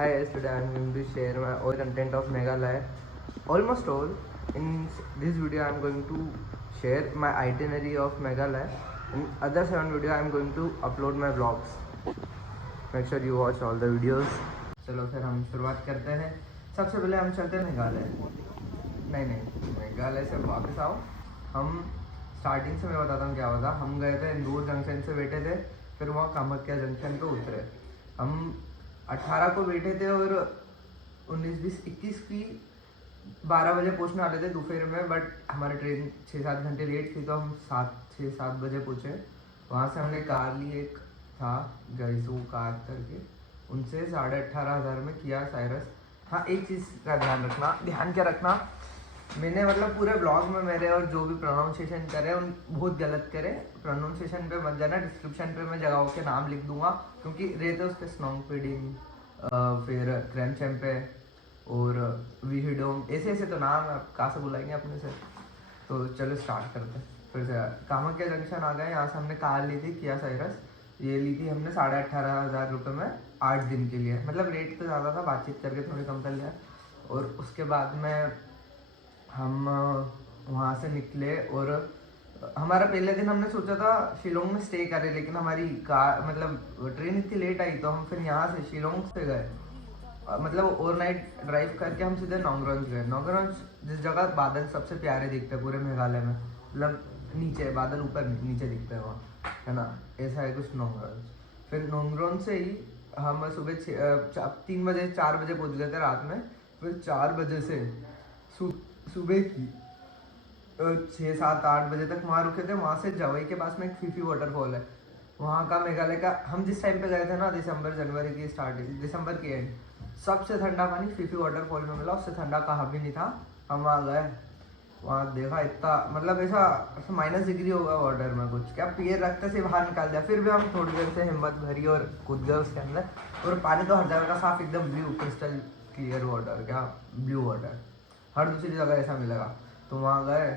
Hi guys, today I am going to share my all content of Meghalaya. Almost all. In this video I am going to share my itinerary of Meghalaya. In other 7 video I am going to upload my vlogs. Make sure you watch all the videos. चलो फिर हम शुरुआत करते हैं। सबसे पहले हम चलते हैं मेघालय। नहीं, मेघालय से वापस आओ। हम स्टार्टिंग से मैं बताता हूँ क्या हुआ था। हम गए थे इंदौर जंक्शन से बैठे थे, फिर वहाँ कामाख्या जंक्शन पे उतरे। हम 18 को बैठे थे और 19, 20, 21 की 12 बजे पहुँचने वाले थे दोपहर में, बट हमारी ट्रेन 6-7 घंटे लेट थी तो हम 6-7 बजे पहुँचे। वहाँ से हमने कार ली, एक था गैसू कार करके, उनसे 18,500 में किया साइरस। हाँ, एक चीज़ का ध्यान क्या रखना, मैंने मतलब पूरे ब्लॉग में मेरे और जो भी प्रोनाउंसिएशन करे उन बहुत गलत करे। प्रोनाउंसिएशन पे मत जाना, डिस्क्रिप्शन पे मैं जगहों के नाम लिख दूंगा क्योंकि रहते उस पर स्नोंग पीडिंग, फिर क्रैमचैम्पे और वीहिडोम, ऐसे ऐसे तो नाम कहाँ से बुलाएंगे अपने से। तो चलो स्टार्ट करते हैं फिर से। कामाख्या जंक्शन आ गए। यहाँ से हमने कार ली थी किया साइरस। ये ली थी हमने 18,500 रुपये में 8 दिन के लिए। मतलब रेट तो ज़्यादा था, बातचीत करके थोड़ी कम कर लिया। और उसके बाद में हम वहाँ से निकले और हमारा पहले दिन हमने सोचा था शिलोंग में स्टे करें, लेकिन हमारी कार मतलब ट्रेन इतनी लेट आई तो हम फिर यहाँ से शिलोंग से गए। मतलब ओवरनाइट ड्राइव करके हम सीधे नोंगरॉन्स गए। नोंगरॉन्स जिस जगह बादल सबसे प्यारे दिखते हैं पूरे मेघालय में, मतलब नीचे बादल ऊपर नीचे दिखते हैं वहाँ, है ना, ऐसा है कुछ नोंगरॉन्स। फिर नोंगरॉन्स से ही हम सुबह 3 बजे 4 बजे पहुँच गए थे रात में। फिर 4 बजे से सुबह की 6-7-8 बजे तक वहाँ रुके थे। वहाँ से जवाई के पास में एक फीफी वाटरफॉल है, वहाँ का मेघालय का। हम जिस टाइम पे गए थे ना, जनवरी की स्टार्टिंग, दिसंबर की एंड, सबसे ठंडा पानी फीफी वाटरफॉल में मिला। उससे ठंडा कहाँ भी नहीं था। हम वहाँ गए, वहाँ देखा इतना मतलब ऐसा -डिग्री होगा वाटर में, कुछ क्या पैर रखते से बाहर निकाल दिया। फिर भी हम थोड़ी देर से हिम्मत भरी और कूद गए उसके अंदर। और पानी तो हर जगह का साफ, एकदम ब्लू क्रिस्टल क्लियर वाटर, क्या ब्लू वाटर, हर दूसरी जगह ऐसा मिलेगा। तो वहाँ गए,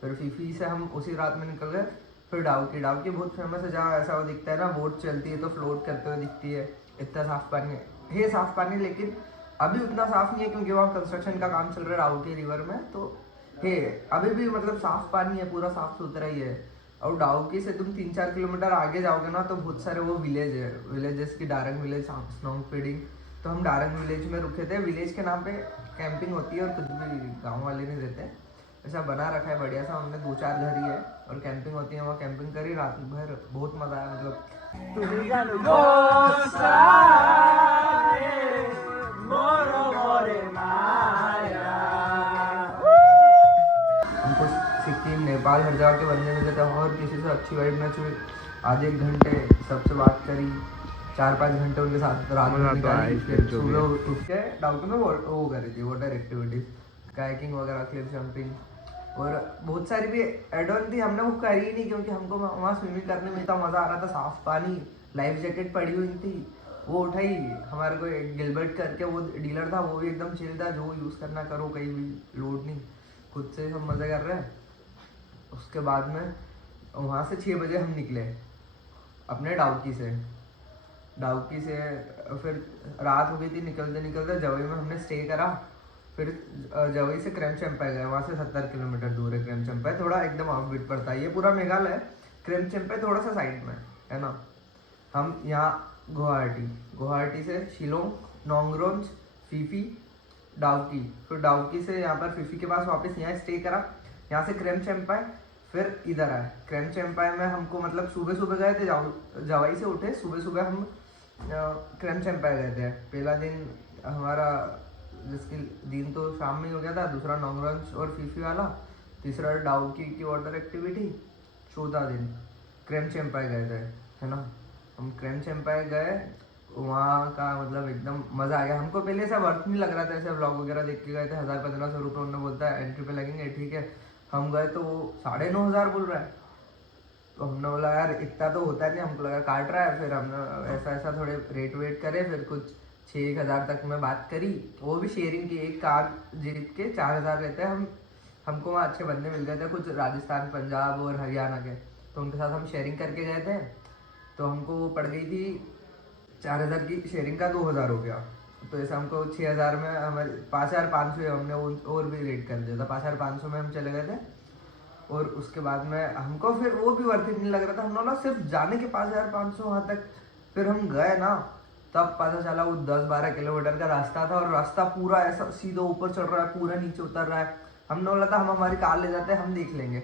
फिर फीफी से हम उसी रात में निकल गए। फिर डाउकी बहुत फेमस है, जहाँ ऐसा वो दिखता है ना, बोट चलती है तो फ्लोट करते हुए दिखती है। इतना साफ पानी है, साफ पानी, लेकिन अभी उतना साफ नहीं है क्योंकि वहाँ कंस्ट्रक्शन का काम चल रहा है डाउकी रिवर में। तो है अभी भी मतलब साफ पानी है, पूरा साफ सुथरा ही है। और डाउकी से तुम 3-4 किलोमीटर आगे जाओगे ना तो बहुत सारे वो विलेज है, विलेजेस की डारंग विलेज, स्नोंग फीडिंग। तो हम डारंग विलेज में रुके थे। विलेज के नाम पे कैंपिंग होती है और कुछ भी गाँव वाले नहीं रहते, ऐसा बना रखा है बढ़िया सा। हमने 2-4 घर ही है और कैंपिंग होती है वहाँ। कैंपिंग करी रात भर, बहुत मजा आया। मतलब हमको सिक्किम, नेपाल हर जगह के बंदे मिले थे और किसी से अच्छी वाइब मैच हुई। आधे 1 घंटे सबसे बात करी, 4-5 घंटे उनके साथ रात में निकाली। फिर सुबह उठ के डाउकी में वो करी थी वाटर एक्टिविटीज, कायाकिंग वगैरह, क्लिफ जंपिंग और बहुत सारी भी एड ऑन थी। हमने वो करी ही नहीं क्योंकि हमको वहाँ स्विमिंग करने में इतना मज़ा आ रहा था। साफ पानी, लाइफ जैकेट पड़ी हुई थी, वो उठाई। हमारे को एक गिलबर्ट करके वो डीलर था, वो भी एकदम चिल था, जो यूज़ करना करो, कहीं भी लोड नहीं, खुद से सब मज़े कर रहे हैं। उसके बाद में वहाँ से 6 बजे हम निकले अपने डाउकी से। फिर रात हो गई थी, निकलते निकलते जवई में हमने स्टे करा। फिर जवई से क्रैमचैम्पे गए, वहाँ से 70 किलोमीटर दूर है क्रैमचैम्पे, थोड़ा एकदम ऑफ बीट पड़ता है। ये पूरा मेघालय, क्रैमचैम्पे थोड़ा सा साइड में है ना। हम यहाँ गुवाहाटी से शिलोंग, नोंगरॉन्स, फीफी, डाउकी, फिर डाउकी से यहाँ पर फीफी के पास वापस यहाँ स्टे करा। यहाँ से क्रैमचैम्पे, फिर इधर आए। क्रैमचैम्पे में हमको मतलब सुबह सुबह गए थे, जवाई से उठे सुबह सुबह हम क्रैमचैम्पे गए थे। पहला दिन हमारा जिसकी दिन तो शाम में हो गया था, दूसरा नोंगरॉन्स और फीफी वाला, तीसरा डाउकी की वाटर एक्टिविटी, चौथा दिन क्रैमचैम्पे गए थे, है ना। हम क्रैमचैम्पे गए, वहाँ का मतलब एकदम मज़ा आ गया हमको। पहले ऐसा वर्थ नहीं लग रहा था, ऐसे व्लॉग वगैरह देख के गए थे। 1000-1500 रुपये उन्होंने बोलता है एंट्री पे लगेंगे, ठीक है। हम गए तो वो 9,500 बोल रहा है। तो हमने बोला यार इतना तो होता नहीं, हमको लगा काट रहा है। फिर हमने ऐसा थोड़े रेट वेट करे, फिर कुछ 6,000 तक में बात करी। वो भी शेयरिंग की, एक कार जीत के 4,000 रहते हैं। हमको वहाँ अच्छे बंदे मिल गए थे, कुछ राजस्थान, पंजाब और हरियाणा के। तो उनके साथ हम शेयरिंग करके गए थे। तो हमको पड़ गई थी 4,000 की शेयरिंग का 2,000 हो गया। तो ऐसे हमको 6,000 में हमारे 5,500 हमने और भी रेट कर दिया था। 5,500 में हम चले गए थे और उसके बाद में हमको फिर वो भी वर्थ इट नहीं लग रहा था। हम लोग ना सिर्फ जाने के 5,500 वहाँ तक, फिर हम गए ना तब पता चला वो 10-12 किलोमीटर का रास्ता था और रास्ता पूरा ऐसा सीधा ऊपर चढ़ रहा है, पूरा नीचे उतर रहा है। हमने बोला था हम हमारी कार ले जाते, हम देख लेंगे।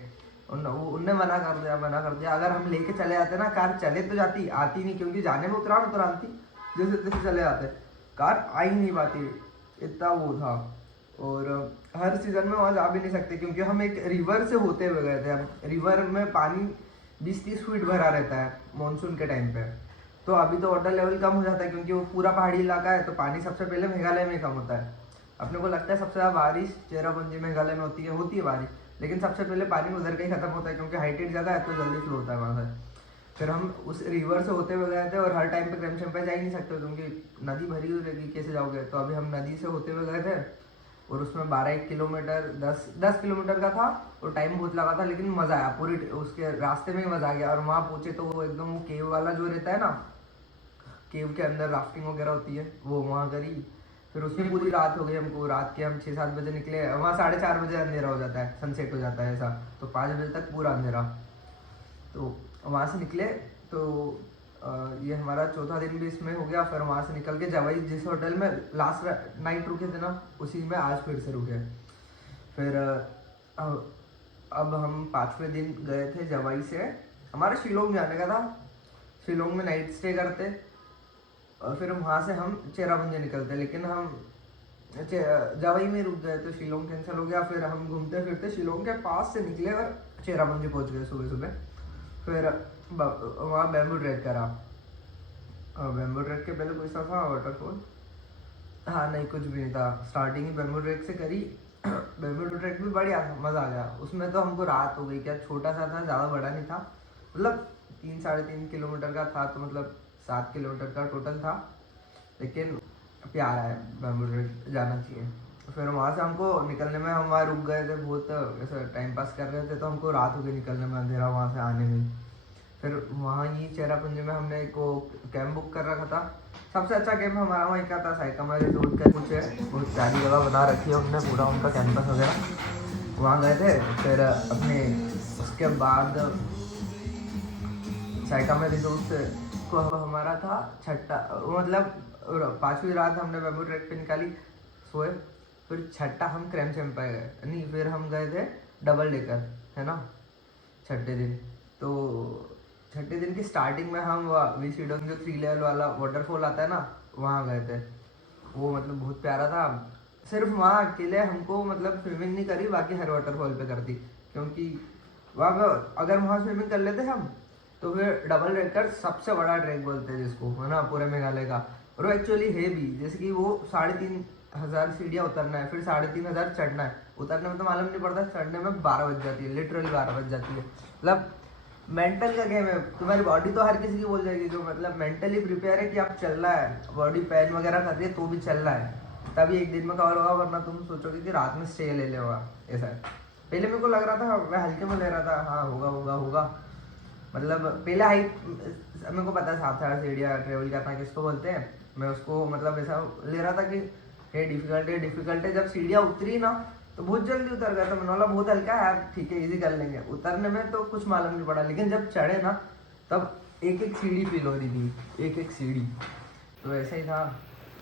उनने मना कर दिया। अगर हम लेके चले जाते ना, कार चले तो जाती, आती नहीं, क्योंकि जाने में उतरान थी, जैसे तैसे चले जाते, कार आ ही नहीं पाती, इतना वो था। और हर सीजन में वहाँ जा भी नहीं सकते क्योंकि हम एक रिवर से होते हुए गए थे। अब रिवर में पानी 20-30 फीट भरा रहता है मानसून के टाइम पे, तो अभी तो वाटर लेवल कम हो जाता है क्योंकि वो पूरा पहाड़ी इलाका है, तो पानी सबसे पहले मेघालय में कम होता है। अपने को लगता है सबसे ज़्यादा बारिश चेरापूंजी मेघालय में होती है बारिश, लेकिन सबसे पहले पानी उधर का ही खत्म होता है क्योंकि हाइटेड जगह है तो जल्दी फ्लो होता है वहाँ से। फिर हम उस रिवर से होते हुए गए थे और हर टाइम पे क्रमशम जा ही नहीं सकते क्योंकि नदी भरी हुई रहेगी, कैसे जाओगे। तो अभी हम नदी से होते हुए गए थे और उसमें 12-1 किलोमीटर 10 किलोमीटर का था और टाइम बहुत लगा था, लेकिन मज़ा आया। पूरी उसके रास्ते में ही मज़ा आ गया। और वहाँ पहुँचे तो वो एकदम वो केव वाला जो रहता है ना, केव के अंदर राफ्टिंग वगैरह होती है, वो वहाँ करी। फिर उसमें पूरी रात हो गई हमको। रात के हम 6-7 बजे निकले, वहाँ 4:30 बजे अंधेरा हो जाता है, सनसेट हो जाता है ऐसा, तो 5 बजे तक पूरा अंधेरा। तो वहाँ से निकले तो ये हमारा चौथा दिन भी इसमें हो गया। फिर वहाँ से निकल के जवाई जिस होटल में लास्ट नाइट रुके थे ना, उसी में आज फिर से रुके। फिर अब हम 5वें दिन गए थे जवाई से, हमारा शिलोंग जाने का था। शिलोंग में नाइट स्टे करते और फिर वहाँ से हम चेरापूंजी निकलते, लेकिन हम जवाई में रुक गए तो शिलोंग कैंसिल हो गया। फिर हम घूमते फिरते शिलोंग के पास से निकले और चेरापूंजी पहुँच गए सुबह सुबह। फिर वहाँ बैम्बू ट्रैक करा। बैम्बू ट्रैक के पहले कोई सा था वाटरफॉल, हाँ नहीं कुछ भी नहीं था, स्टार्टिंग ही बैम्बू ट्रैक से करी। बैम्बू ट्रैक भी बढ़िया था, मज़ा आ गया उसमें। तो हमको रात हो गई, क्या छोटा सा था, ज़्यादा बड़ा नहीं था, मतलब 3-3.5 किलोमीटर का था, तो मतलब 7 किलोमीटर का टोटल था, लेकिन प्यारा है, बैम्बू ट्रैक जाना चाहिए। फिर वहाँ से हमको निकलने में, हम वहाँ रुक गए थे बहुत ऐसा टाइम पास कर रहे थे, तो हमको रात हो गई निकलने में, अंधेरा वहाँ से आने में। फिर वहाँ ही चेरापूंजी में हमने एक कैंप बुक कर रखा था। सबसे अच्छा कैंप हमारा वहीं का था, साइकामा रिजोर्ट का कुछ है, बहुत प्यारी जगह बना रखी है हमने, पूरा उनका कैंपस वगैरह। वहाँ गए थे। फिर अपने उसके बाद साइकामा रिजोर्ट को हमारा था छठा, मतलब 5वीं रात हमने बैम्बू ट्रैक पे निकाली, सोए। फिर छठा हम क्रैमचैम्प पे गए, नहीं फिर हम गए थे डबल डेकर, है ना, छठे दिन। तो छठे दिन की स्टार्टिंग में हम विशिडोंग जो 3 लेवल वाला वाटरफॉल आता है ना, वहाँ गए थे। वो मतलब बहुत प्यारा था। सिर्फ वहाँ अकेले हमको मतलब स्विमिंग नहीं करी, बाकी हर वाटरफॉल पे करती, क्योंकि वहाँ पे अगर वहाँ स्विमिंग कर लेते हम तो फिर डबल डेकर सबसे बड़ा ट्रैक बोलते हैं जिसको, है ना, पूरे मेघालय का। और वो एक्चुअली है भी, जैसे कि वो 3,500 सीढ़ियाँ उतरना है, फिर 3,500 चढ़ना है। उतरने में तो मालूम नहीं पड़ता, चढ़ने में 12 बज जाती है, लिटरली 12 बज जाती है। मतलब मेंटल का गेम है। तुम्हारी बॉडी तो हर किसी की बोल जाएगी जो मतलब मेंटली प्रिपेयर है कि आप चल रहा है, बॉडी पेन वगैरह कर रही है तो भी चल रहा है, तभी एक दिन में कवर होगा, वरना तुम सोचोगे कि रात में स्टे ले लेगा। ऐसा है। पहले मेरे को लग रहा था, मैं हल्के में ले रहा था, हाँ होगा होगा होगा, मतलब पहले हाइट मेरे को पता है 7,000 सीढ़ियाँ ट्रेवल करना किसको बोलते हैं, मैं उसको मतलब ऐसा ले रहा था कि ये डिफिकल्ट है। जब सीढ़ियाँ उतरी ना तो बहुत जल्दी उतर गया था, मैंने बोला बहुत हल्का है यार, ठीक है इजी कर लेंगे। उतरने में तो कुछ मालूम नहीं पड़ा, लेकिन जब चढ़े ना तब एक एक सीढ़ी फील हो रही थी, एक एक सीढ़ी। तो ऐसा ही था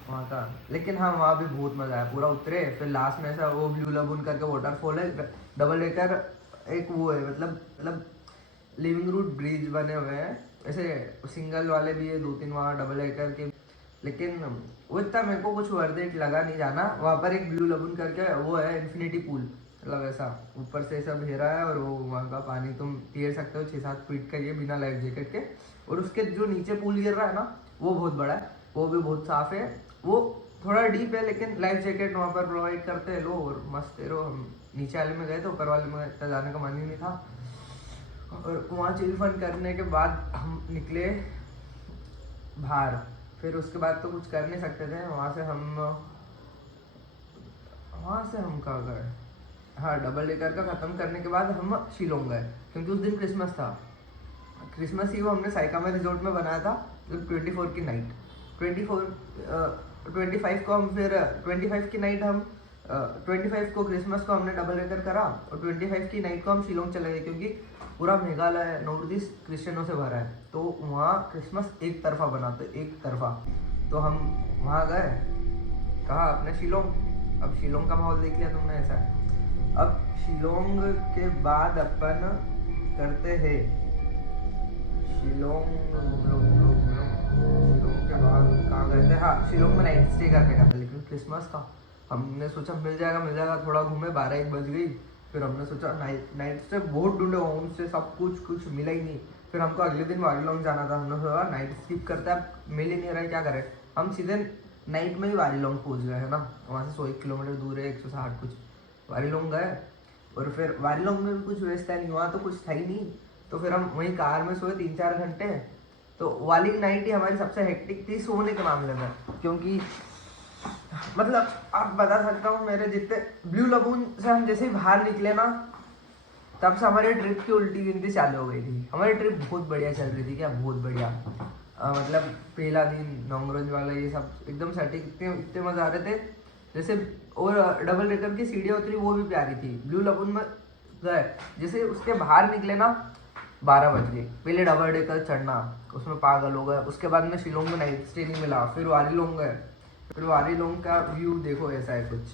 वहाँ का, लेकिन हाँ वहाँ भी बहुत मज़ा आया। पूरा उतरे, फिर लास्ट में ऐसा वो ब्लू लगून करके वाटरफॉल है, डबल डेकर एक वो है, मतलब लिविंग रूट ब्रिज बने हुए हैं, ऐसे सिंगल वाले भी है 2-3 वहाँ डबल डेकर के, लेकिन वो इतना मेरे को कुछ वर्थ इट लगा नहीं जाना। वहाँ पर एक ब्लू लगून करके वो है, इन्फिनिटी पूल, मतलब ऐसा ऊपर से ऐसा घेरा है और वो वहाँ का पानी तुम तैर सकते हो 6-7 फीट का, ये बिना लाइफ जैकेट के। और उसके जो नीचे पूल गिर रहा है ना, वो बहुत बड़ा है, वो भी बहुत साफ है, वो थोड़ा डीप है, लेकिन लाइफ जैकेट वहाँ पर प्रोवाइड करते हैं, लो और मस्त तैरो। हम नीचे वाले में गए थे, ऊपर वाले में इतना जाने का मन ही नहीं था। और वहाँ चिल फन करने के बाद हम निकले बाहर। फिर उसके बाद तो कुछ कर नहीं सकते थे, वहाँ से हम कहाँ गए, हाँ डबल डेकर का ख़त्म करने के बाद हम शिलोंग गए, क्योंकि उस दिन क्रिसमस था। क्रिसमस ईव हमने साइकामा रिजोर्ट में बनाया था, 24 की नाइट, 24 25 को हम फिर 25 की नाइट हम 25 को क्रिसमस को हमने डबल डेकर करा और 25 की नाइट को हम शिलोंग चले गए, क्योंकि पूरा मेघालय नॉर्थ ईस्ट क्रिश्चियनों से भरा है, तो वहाँ क्रिसमस एक तरफा बनाते, एक तरफा। तो हम वहाँ गए, कहा अपने शिलोंग। अब शिलोंग का माहौल देख लिया तुमने, ऐसा है। अब शिलोंग के बाद अपन करते हैं शिलोंग के बाद कहाँ गए थे, हाँ शिलोंग में नाइट स्टे करने का था, लेकिन क्रिसमस का हमने सोचा मिल जाएगा, थोड़ा घूमे, 12-1 बज गई। फिर हमने सोचा नाइट स्टे बहुत ढूंढे, होम स्टे सब कुछ मिला ही नहीं। फिर हमको अगले दिन वारीलोंग जाना था, हमने सोचा नाइट स्किप करते हैं, अब मिल ही नहीं रहा है, क्या करें। हम सीधे नाइट में ही वारीलोंग पहुँच गए, है ना। वहाँ से 101 किलोमीटर दूर है, 160 कुछ। वारीलोंग गए और फिर वारीलोंग में भी कुछ व्यवस्था नहीं, वहाँ तो कुछ था ही नहीं। तो फिर हम वहीं कार में सोए 3-4 घंटे। तो वाली नाइट ही हमारी सबसे हेक्टिक थी सोने के मामले में, क्योंकि मतलब आप बता सकता हूँ, मेरे जितने ब्लू लगून से हम जैसे ही बाहर निकले ना, तब से हमारी ट्रिप की उल्टी गिनती चालू हो गई थी। हमारी ट्रिप बहुत बढ़िया चल रही थी, क्या बहुत बढ़िया। मतलब पहला दिन नोंगरंज वाला ये सब एकदम सटीक, इतने मज़ा आ रहे थे जैसे। और डबल डेकर की सीढ़ियाँ उतरी, वो भी प्यारी थी। ब्लू लगून में गए, जैसे उसके बाहर निकले ना 12 बज गए। पहले डबल डेकर चढ़ना, उसमें पागल हो गए। उसके बाद में शिलोंग में नाइट स्टे नहीं मिला, फिर वारीलोंग गए। फिर वारीलोंग का व्यू देखो, ऐसा है कुछ,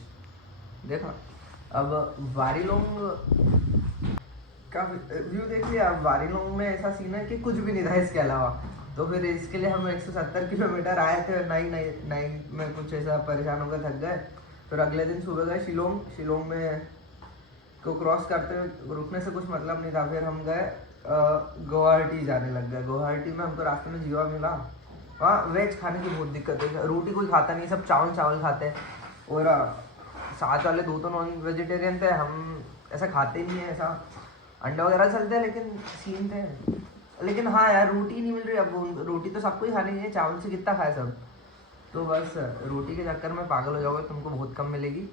देखा। अब वारीलोंग का व्यू देख लिया। अब वारीलोंग में ऐसा सीन है कि कुछ भी नहीं था इसके अलावा। तो फिर इसके लिए हम 170 किलोमीटर आए थे, नाइन में कुछ ऐसा परेशान हो गए, थक गए। फिर अगले दिन सुबह गए शिलोंग में को क्रॉस करते हुए रुकने से कुछ मतलब नहीं था। फिर हम गए गुवाहाटी जाने लग गए। गुवाहाटी में हमको रास्ते में जीवा मिला। वहाँ वेज खाने की बहुत दिक्कत है, रोटी कोई खाता नहीं, सब चावल खाते हैं। और साथ वाले 2 तो नॉन वेजिटेरियन थे, हम ऐसा खाते ही नहीं है, ऐसा अंडा वगैरह चलते हैं, लेकिन सीन थे। लेकिन हाँ यार, रोटी नहीं मिल रही। अब रोटी तो सबको ही खानी है, चावल से कितना खाए सब। तो बस रोटी के चक्कर में पागल हो जाओगे, तुमको बहुत कम मिलेगी।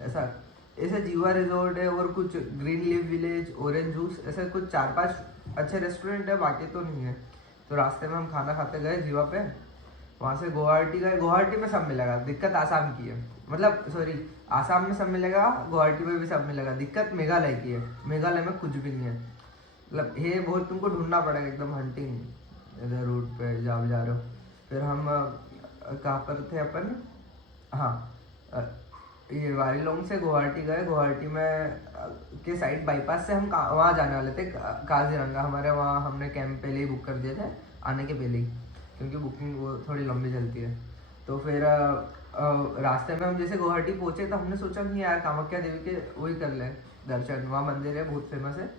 ऐसा जीवा रिजॉर्ट है, और कुछ green leaf village, orange juice, ऐसे कुछ 4-5 अच्छे रेस्टोरेंट है, बाकी तो नहीं है। तो रास्ते में हम खाना खाते गए जीवा पे। वहाँ से गुवाहाटी गए। गुवाहाटी में सब मिलेगा, दिक्कत आसाम की है, मतलब सॉरी, आसाम में सब मिलेगा, गुवाहाटी में भी सब मिलेगा। दिक्कत मेघालय की है, मेघालय में कुछ भी नहीं है। मतलब ये बहुत तुमको ढूंढना पड़ेगा, एकदम हंटिंग इधर रूट पे जा रहे हो। फिर हम कहाँ पर थे अपन, हाँ ये वारीलोंग से गुवाहाटी गए। गुवाहाटी में के साइड बाईपास से हम वहाँ जाने वाले थे, काजीरंगा। हमारे वहाँ हमने कैंप पहले ही बुक कर दिए थे, आने के पहले ही, क्योंकि बुकिंग वो थोड़ी लंबी चलती है। तो फिर रास्ते में हम जैसे गुवाहाटी पहुँचे, तो हमने सोचा कि यार कामाख्या देवी के वही कर ले दर्शन, वहाँ मंदिर है बहुत फेमस है,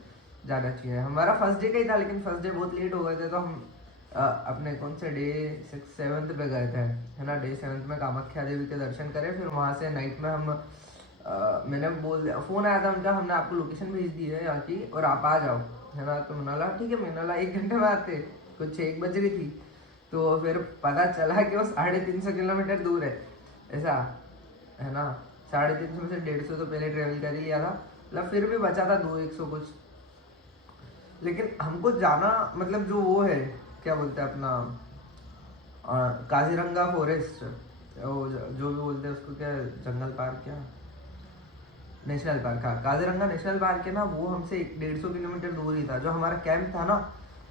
जाना चाहिए। हमारा फर्स्ट डे का ही था, लेकिन फर्स्ट डे बहुत लेट हो गए थे, तो हम अपने कौन से डे 6-7 पे गए थे, है ना। डे 7 में कामाख्या देवी के दर्शन करें। फिर वहाँ से नाइट में हम मैंने बोल दिया, फ़ोन आया था उनका, हमने आपको लोकेशन भेज दी है यहाँ की और आप आ जाओ, है ना। तो मैंने बोला ठीक है, मैंने बोला 1 घंटे में आते, कुछ 1 बज रही थी। तो फिर पता चला कि वो 350 किलोमीटर दूर है, ऐसा, है ना। 350 में से 150 तो पहले ट्रेवल कर ही लिया था, मतलब फिर भी बचा था 200 कुछ। लेकिन हमको जाना, मतलब जो वो है, क्या बोलते हैं अपना, काजीरंगा फॉरेस्ट, वो जो भी बोलते हैं उसको, क्या जंगल पार्क, क्या नेशनल पार्क, हाँ काजीरंगा नेशनल पार्क है ना, वो हमसे 150 किलोमीटर दूर ही था। जो हमारा कैंप था ना,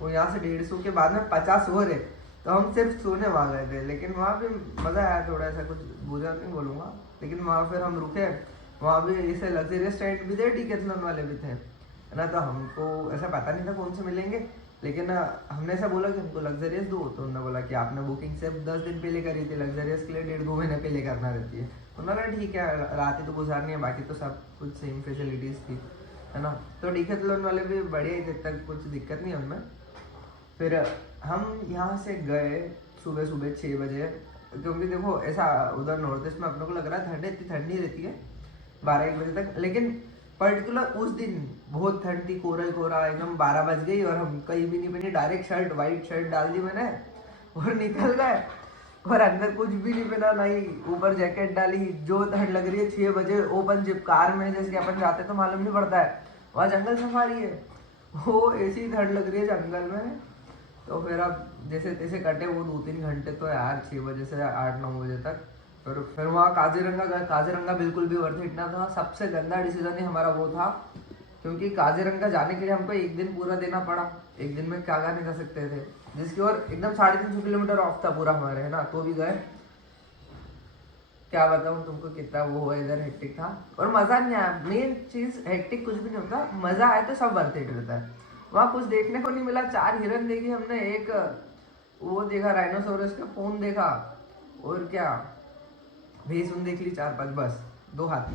वो यहाँ से 150 के बाद में 50 हो रहे। तो हम सिर्फ सोने वहाँ गए थे, लेकिन वहाँ भी मज़ा आया थोड़ा सा, कुछ बुरा नहीं बोलूँगा। लेकिन वहाँ फिर हम रुके, वहाँ भी ऐसे लग्जरियस राइड भी थे, डिकैथलॉन वाले भी थे, है ना। तो हमको ऐसा पता नहीं था कौन से मिलेंगे, लेकिन हमने ऐसा बोला कि हमको लग्जरियस दो। तो उन्होंने बोला कि आपने बुकिंग सिर्फ 10 दिन पहले करी थी, लग्जरियस के लिए 1.5-2 महीने पहले करना रहती है। उन्होंने कहा ठीक है, रात ही तो गुजारनी है, बाकी तो सब कुछ सेम फैसिलिटीज़ थी, है ना। तो डिकैथलॉन वाले भी बढ़िया ही थे, तक कुछ दिक्कत नहीं उनमें। फिर हम यहाँ से गए सुबह 6 बजे, क्योंकि देखो ऐसा उधर नॉर्थ ईस्ट में अपने को लग रहा है ठंड इतनी ठंडी रहती है 12-1 बजे तक, लेकिन पर्टिकुलर उस दिन बहुत ठंड थी, कोहरा ही कोहरा, एकदम 12 बज गई और हम कहीं भी नहीं पहनी, डायरेक्ट शर्ट, वाइट शर्ट डाल दी मैंने और निकल गए। और अंदर कुछ भी नहीं पहना, नहीं ऊपर जैकेट डाली। जो ठंड लग रही है 6 बजे ओपन जिप कार में, जैसे कि अपन जाते तो मालूम नहीं पड़ता है, वहाँ जंगल सफारी है, वो ऐसी ठंड लग रही है जंगल में। तो फिर अब जैसे तैसे कटे वो 2-3 घंटे तो यार, 6 बजे से 8-9 बजे तक। फिर वहाँ काजीरंगा गए। काजीरंगा बिल्कुल भी वर्थ इट ना था। सबसे गंदा डिसीजन ही हमारा वो था, क्योंकि काजीरंगा जाने के लिए हमको एक दिन पूरा देना पड़ा। एक दिन में क्या नहीं जा सकते थे, जिसकी ओर एकदम 350 किलोमीटर ऑफ था पूरा हमारे, है ना, तो भी गए। क्या बताऊँ तुमको कितना वो हुआ इधर, हेक्टिक था और मज़ा नहीं आया। मेन चीज़ हेक्टिक कुछ भी नहीं होता, मज़ा आया तो सब वर्थ इट रहता है। वहाँ कुछ देखने को नहीं मिला। 4 हिरन देखी हमने, एक वो देखा राइनोसोरस का फोन देखा, और क्या भैंसुन देख ली 4-5, बस 2 हाथी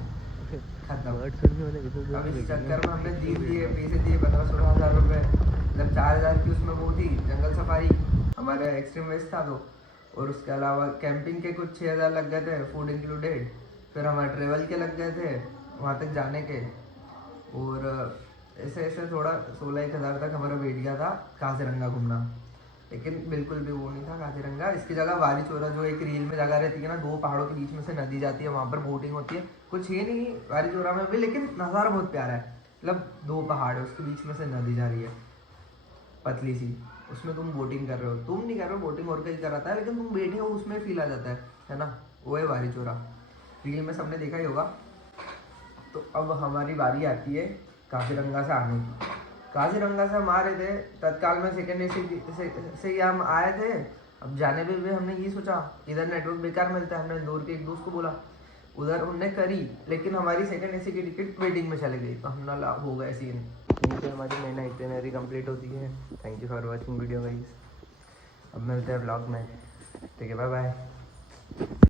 खत्म। अब इस चक्कर में हमने पैसे दिए 15-16 हज़ार रुपये। मतलब 4,000 की उसमें वो थी जंगल सफारी, हमारा एक्सट्रीम वेस्ट था तो, और उसके अलावा कैंपिंग के कुछ 6,000 लग गए थे, फूड इंक्लूडेड। फिर हमारे ट्रेवल के लग गए थे वहाँ तक जाने के, और ऐसे ऐसे थोड़ा 16-1 हज़ार तक हमारा बैठ गया था काजीरंगा घूमना। लेकिन बिल्कुल भी वो नहीं था काजीरंगा। इसकी जगह वारी चोरा, जो एक रील में जगह रहती है ना, 2 पहाड़ों के बीच में से नदी जाती है, वहाँ पर बोटिंग होती है। कुछ ये नहीं वारी चोरा में भी, लेकिन नज़ारा बहुत प्यारा है। मतलब 2 पहाड़ है, उसके बीच में से नदी जा रही है पतली सी, उसमें तुम बोटिंग कर रहे हो। तुम नहीं कर रहे हो बोटिंग, और कहीं कराता है, लेकिन तुम बैठे हो उसमें फील आ जाता है ना। वो है वारी चोरा, रील में सबने देखा ही होगा। तो अब हमारी बारी आती है काजीरंगा से आने की। काजीरंगा से हम आ रहे थे तत्काल में, सेकेंड एसी से ही हम आए थे। अब जाने पे भी हमने ये सोचा इधर नेटवर्क बेकार मिलता है, हमने इंदौर के एक दोस्त को बोला, उधर उनने करी, लेकिन हमारी सेकेंड एसी की टिकट वेटिंग में चली गई। तो हम हो गए सीन। यहीं पे हमारी मेन आइटिनरी कंप्लीट होती है। Thank you for watching video guys. अब मिलते हैं ब्लॉग में, ठीक है, बाय बाय।